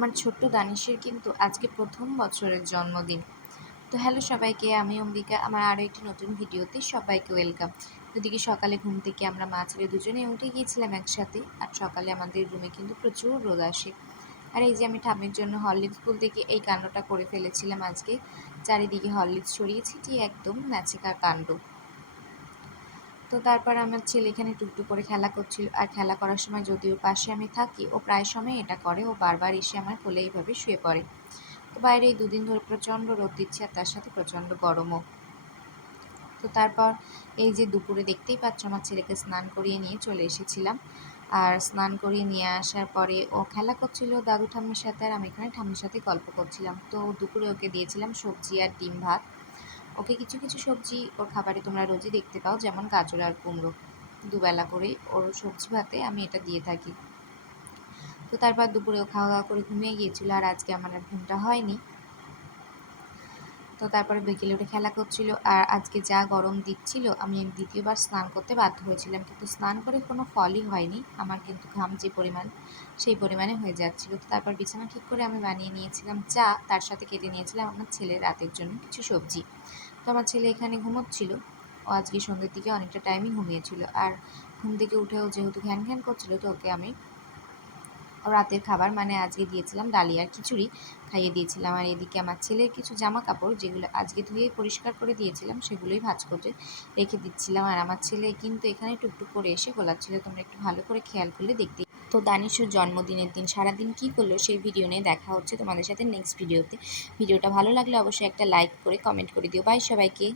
আমার ছোট্ট দানিশের কিন্তু আজকে প্রথম বছরের জন্মদিন। তো হ্যালো সবাইকে, আমি অম্বিকা। আমার আরও একটি নতুন ভিডিওতে সবাইকে ওয়েলকাম। ওদিকে সকালে ঘুম থেকে আমরা মা ছেলে দুজনে উঠে গিয়েছিলাম একসাথে। আর সকালে আমাদের রুমে কিন্তু প্রচুর রোদ আসে। আর এই যে আমি ঠাম্মির জন্য হরলিক্স তুলতে গিয়ে এই কাণ্ডটা করে ফেলেছিলাম আজকে। চারিদিকে হরলিক্স ছড়িয়ে ছিটিয়ে একদম ন্যাচিকার কাণ্ড। তো তারপর আমার ছেলে এখানে টুকটুক করে খেলা করছিল, আর খেলা করার সময় যদি ওর পাশে আমি থাকি, ও প্রায় সময় এটা করে। ও বারবার এসে আমার কোলে এইভাবে শুয়ে পড়ে। তো বাইরে এই দুদিন ধরে প্রচণ্ড রোদ দিচ্ছে, আর তার সাথে প্রচণ্ড গরমও। তো তারপর এই যে দুপুরে দেখতেই পাচ্ছ আমার ছেলেকে স্নান করিয়ে নিয়ে চলে এসেছিলাম। আর স্নান করিয়ে নিয়ে আসার পরে ও খেলা করছিল দাদু ঠাম্মির সাথে, আর আমি এখানে ঠাম্মির সাথে গল্প করছিলাম। তো দুপুরে ওকে দিয়েছিলাম সবজি আর ডিম ভাত। ওকে কিছু কিছু সবজি ওর খাবারে তোমরা রোজই দেখতে পাও, যেমন গাজর আর কুমড়ো। দুবেলা করেই ওর সবজি ভাতে আমি এটা দিয়ে থাকি। তো তারপর দুপুরে ও খাওয়া দাওয়া করে ঘুমিয়ে গিয়েছিল, আর আজকে আমার আর ঘুমটা হয়নি। তো তারপরে বিকেলে উঠে খেলা করছিল, আর আজকে যা গরম দিচ্ছিল আমি দ্বিতীয়বার স্নান করতে বাধ্য হয়েছিলাম, কিন্তু স্নান করে কোনো ফলই হয়নি। আমার কিন্তু ঘাম যে পরিমাণ, সেই পরিমাণে হয়ে যাচ্ছিল। তো তারপর বিছানা ঠিক করে আমি বানিয়ে নিয়েছিলাম চা, তার সাথে কেটে নিয়েছিলাম আমার ছেলের রাতের জন্য কিছু সবজি। তো আমার ছেলে এখানে ঘুমোচ্ছিল। ও আজকে সন্ধ্যের দিকে অনেকটা টাইমই ঘুমিয়েছিল, আর ঘুম থেকে উঠেও যেহেতু ঘ্যান ঘ্যান করছিল, তো ওকে আমি রাতের খাবার মানে আজকে দিয়েছিলাম ডালি আর খিচুড়ি খাইয়ে দিয়েছিলাম। আর এদিকে আমার ছেলের কিছু জামা কাপড় যেগুলো আজকে ধুয়ে পরিষ্কার করে দিয়েছিলাম, সেগুলোই ভাঁজ করে রেখে দিচ্ছিলাম। আর আমার ছেলে কিন্তু এখানে টুকটুক করে এসে গোলাচ্ছিল, তোমরা একটু ভালো করে খেয়াল করলে দেখতে। তো দানিশের জন্মদিনের দিন সারাদিন কী করলো সেই ভিডিও নিয়ে দেখা হচ্ছে তোমাদের সাথে নেক্সট ভিডিওতে। ভিডিওটা ভালো লাগলে অবশ্যই একটা লাইক করে কমেন্ট করে দিও। বাই সবাইকে।